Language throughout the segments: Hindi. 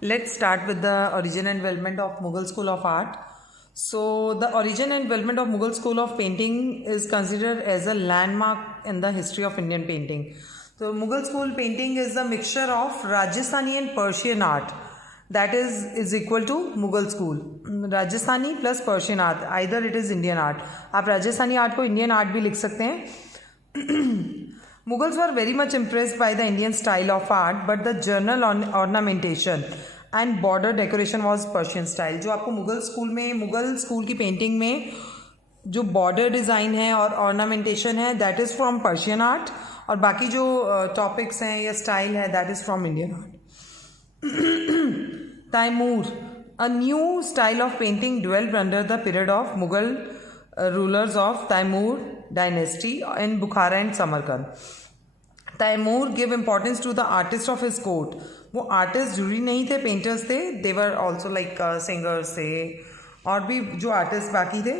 Let's start with the origin and development of Mughal School of Art. So, the origin and development of Mughal School of Painting is considered as a landmark in the history of Indian painting. So, Mughal School painting is a mixture of Rajasthani and Persian art. That is equal to Mughal School. Rajasthani plus Persian art. Either it is Indian art. आप राजस्थानी आर्ट को इंडियन आर्ट भी लिख सकते हैं. Mughals were very much impressed by the Indian style of art, but the general ornamentation and border decoration was Persian style. जो आपको मुगल स्कूल की पेंटिंग में जो बॉर्डर डिज़ाइन है और ऑर्नामेंटेशन है that is from Persian art, और बाकी जो टॉपिक्स हैं या स्टाइल है that is from Indian art. Taimur, a new style of painting developed under the period of Mughal rulers of Taimur dynasty in Bukhara and Samarkand. Taimur gave importance to the artist of his court. वो आर्टिस्ट जरूरी नहीं थे, पेंटर्स थे, देवर ऑल्सो लाइक सिंगर्स थे, और भी जो आर्टिस्ट बाकी थे,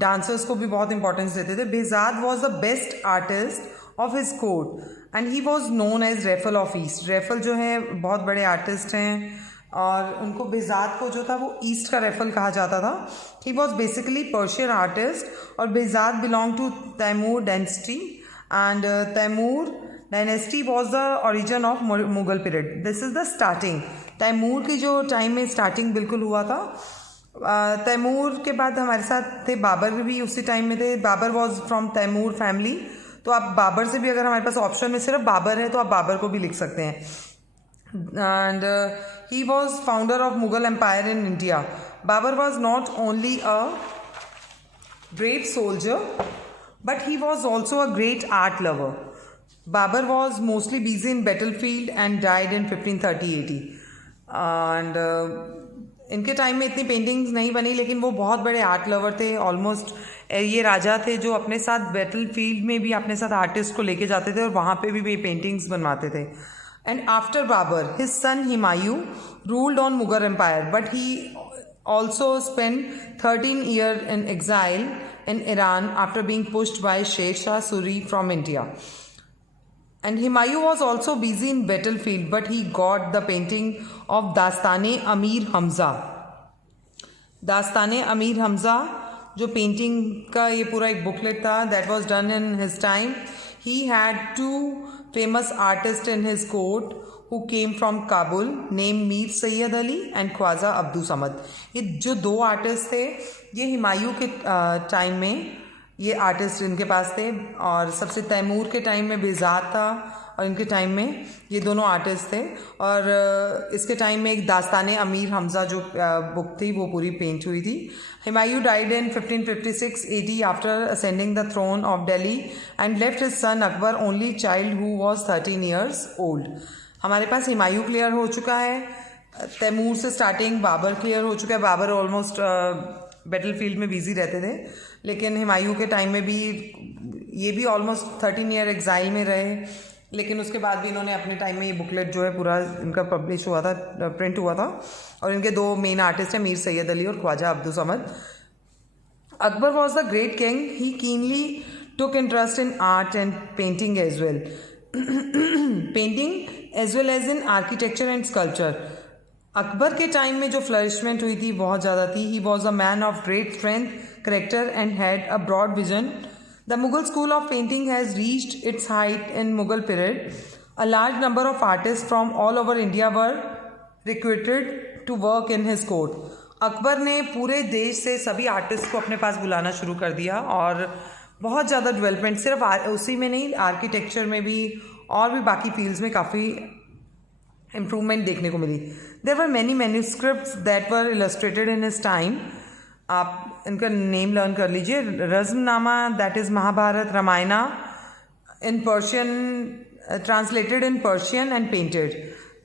डांसर्स को भी बहुत इंपॉर्टेंस देते थे. Behzad was the best artist of his court and he was known as Raphael of east. Raphael जो है बहुत बड़े आर्टिस्ट हैं और उनको बेजाद को जो था वो ईस्ट का रेफल कहा जाता था. He was basically Persian artist और Behzad belong to Timur dynasty and Timur dynasty was the origin of Mughal period. This is the starting. Timur की जो टाइम में स्टार्टिंग बिल्कुल हुआ था. तैमूर के बाद हमारे साथ थे बाबर भी उसी टाइम में थे. Babur was from Timur family. तो आप बाबर से भी, अगर हमारे पास ऑप्शन में सिर्फ बाबर है तो आप बाबर को भी लिख सकते हैं. And he was founder of Mughal empire in India. Babur was not only a great soldier but he was also a great art lover. Babur was mostly busy in battlefield and died in 1530-80. And इनके टाइम में इतनी पेंटिंग्स नहीं बनी, लेकिन वो बहुत बड़े आर्ट लवर थे. ऑलमोस्ट ये राजा थे जो अपने साथ बैटल फील्ड में भी अपने साथ आर्टिस्ट को लेके जाते थे और वहाँ पे भी पेंटिंग्स बनवाते थे. And after Babur his son Humayun ruled on Mughal empire, but he also spend 13 year in exile in Iran after being pushed by Sher Shah Suri from India. And Humayun was also busy in battlefield, but he got the painting of Dastane Amir Hamza. Dastane Amir Hamza, जो पेंटिंग का ये पूरा एक बुकलेट था, that was done in his time. He had two famous artists in his court who came from Kabul, named Mir Sayyid Ali and Khwaja Abdus Samad. ये जो दो आर्टिस्ट थे ये हुमायूं के टाइम में ये आर्टिस्ट इनके पास थे, और सबसे तैमूर के टाइम में बेजाद था और इनके टाइम में ये दोनों आर्टिस्ट थे. और इसके टाइम में एक दास्ताने अमीर हमज़ा जो बुक थी वो पूरी पेंट हुई थी. Humayun died in 1556 AD after ascending the throne of Delhi and left his son Akbar only child who was 13 years old. हमारे पास हुमायूं क्लियर हो चुका है, तैमूर से स्टार्टिंग बाबर क्लियर हो चुका है. बाबर ऑलमोस्ट बैटल फील्ड में बिजी रहते थे, लेकिन हुमायूं के टाइम में भी ये भी ऑलमोस्ट 13 ईयर एग्जाइल में रहे, लेकिन उसके बाद भी इन्होंने अपने टाइम में ये बुकलेट जो है पूरा इनका पब्लिश हुआ था, प्रिंट हुआ था. और इनके दो मेन आर्टिस्ट हैं मीर सैयद अली और Khwaja Abdul Samad. Akbar was the great king. He keenly took interest in art and painting as well. Painting as well as in architecture and sculpture. Akbar के टाइम में जो फ्लरिशमेंट हुई थी बहुत ज़्यादा थी. He was a man of great strength, character and had a broad vision. The Mughal school of painting has reached its height in Mughal period. A large number of artists from all over India were recruited to work in his court. Akbar ने पूरे देश से सभी आर्टिस्ट को अपने पास बुलाना शुरू कर दिया और बहुत ज़्यादा डेवलपमेंट सिर्फ उसी में नहीं, आर्किटेक्चर में भी और भी बाकी फील्ड्स में काफ़ी इम्प्रूवमेंट देखने को मिली. There were many manuscripts that were illustrated in his time. आप इनका नेम लर्न कर लीजिए. Razmnama that is Mahabharata, Ramayana in Persian, translated in Persian and painted.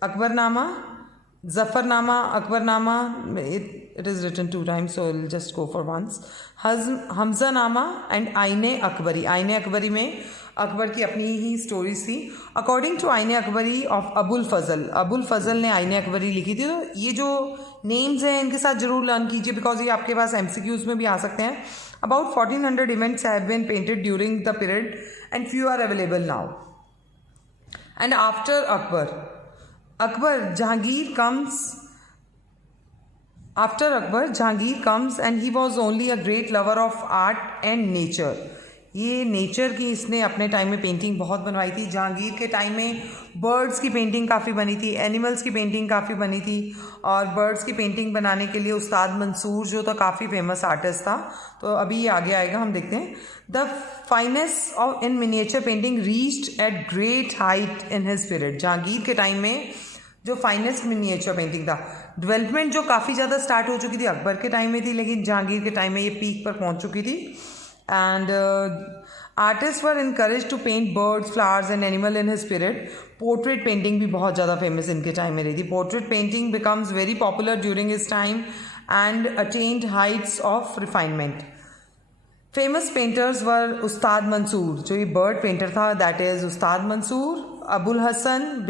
Akbarnama, Zafarnama, Akbarnama, it is written 2 times so I'll just go for once. Hamzanama and Aine Akbari. Aine Akbari में अकबर की अपनी ही स्टोरीज थी. According to Aine Akbari of Abul Fazal. Abul Fazal ने आईने अकबरी लिखी थी. तो ये जो नेम्स हैं इनके साथ जरूर लर्न कीजिए, बिकॉज ये आपके पास MCQs में भी आ सकते हैं. About 1400 events have been painted during the period and few are available now. And after Akbar, Jahangir comes After Akbar, Jahangir comes and he was only a great lover of art and nature. ये नेचर की इसने अपने टाइम में पेंटिंग बहुत बनवाई थी. जहांगीर के टाइम में बर्ड्स की पेंटिंग काफ़ी बनी थी, एनिमल्स की पेंटिंग काफ़ी बनी थी, और बर्ड्स की पेंटिंग बनाने के लिए उस्ताद मंसूर जो था काफ़ी फेमस आर्टिस्ट था. तो अभी ये आगे आएगा, हम देखते हैं. The finest of in miniature painting reached eight great height in his period. Jahangir के टाइम में जो फाइनेस्ट मिनिएचर पेंटिंग था, डेवलपमेंट जो काफ़ी ज़्यादा स्टार्ट हो चुकी थी अकबर के टाइम में थी, लेकिन जहांगीर के टाइम में ये पीक पर पहुंच चुकी थी. And artist were encourage to paint birds, flowers and animal in his period. Portrait painting भी बहुत ज़्यादा फेमस इनके टाइम में रही थी. Portrait painting becomes very popular during his time and attend heights of refinement. Famous painters were Ustad Mansur, जो ये बर्ड पेंटर था, that is Ustad Mansur, Abul Hasan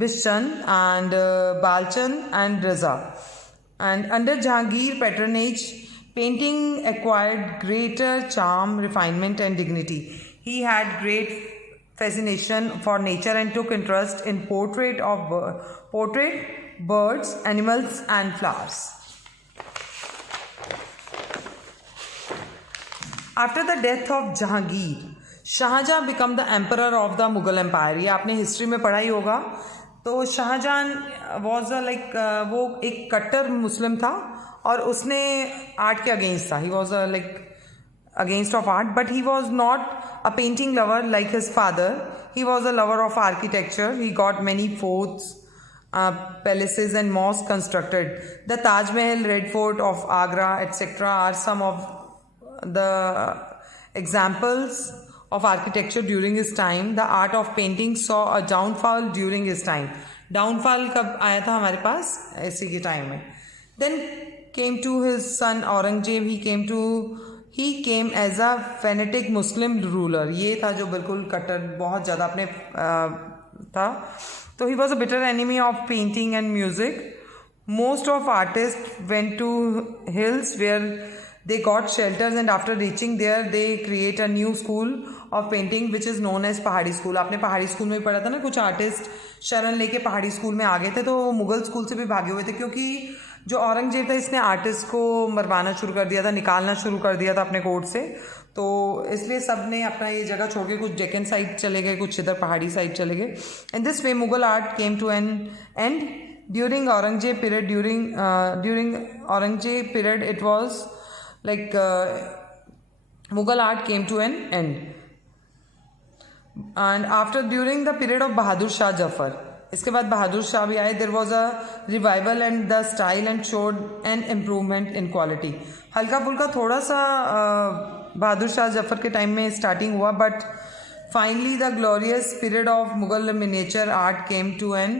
Bishchan and Balchan and Raza. And under Jahangir patronage, painting acquired greater charm, refinement and dignity. He had great fascination for nature and took interest in portrait, birds, animals and flowers. After the death of Jahangir, Shah Jahan become the emperor of the Mughal empire. ये आपने हिस्ट्री में पढ़ा ही होगा. तो शाहजहाँ वॉज लाइक वो एक कट्टर मुस्लिम था और उसने आर्ट के अगेंस्ट था. He was like against of art, but he was not a painting lover like his father. He was a lover of architecture. He got many forts, palaces and mosques constructed. The Taj Mahal, Red Fort of Agra, etc. are some of the examples of architecture during his time. The art of painting saw a downfall during his time. Downfall कब आया था हमारे पास? इसी के टाइम में. Then came to his son Aurangzeb. He came as a fanatic Muslim ruler. ये था जो बिल्कुल कट्टर, बहुत ज़्यादा अपने था. तो he was a bitter enemy of painting and music. Most of artists went to hills where they got shelters, and after reaching there they create a new school of painting which is known as पहाड़ी स्कूल. आपने पहाड़ी स्कूल में पढ़ा था ना, कुछ आर्टिस्ट शरण लेके पहाड़ी स्कूल में आ गए थे, तो वो मुगल स्कूल से भी भागे हुए थे, क्योंकि जो औरंगजेब था इसने आर्टिस्ट को मरवाना शुरू कर दिया था, निकालना शुरू कर दिया था अपने कोर्ट से. तो इसलिए सब ने अपना ये जगह छोड़ के कुछ डेक्कन साइड चले गए, कुछ इधर पहाड़ी साइड चले गए. In this way Mughal art came to an end during Aurangzeb period. During Aurangzeb period it was like Mughal art came to an end. And after during the period of Bahadur Shah Jafar, इसके बाद बहादुर शाह भी आए. there was a revival and the style and showed an improvement in quality. हल्का फुल्का थोड़ा सा बहादुर शाह जफर के टाइम में स्टार्टिंग हुआ, but finally the glorious period of Mughal miniature art came to an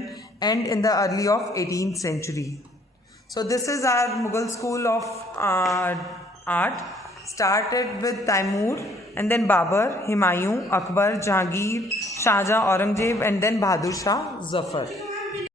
end in the early of 18th century. So this is our Mughal school of art. Started with Taimur and then Babur, Humayun, Akbar, Jahangir, Shahjahan, Aurangzeb and then Bahadur Shah Zafar.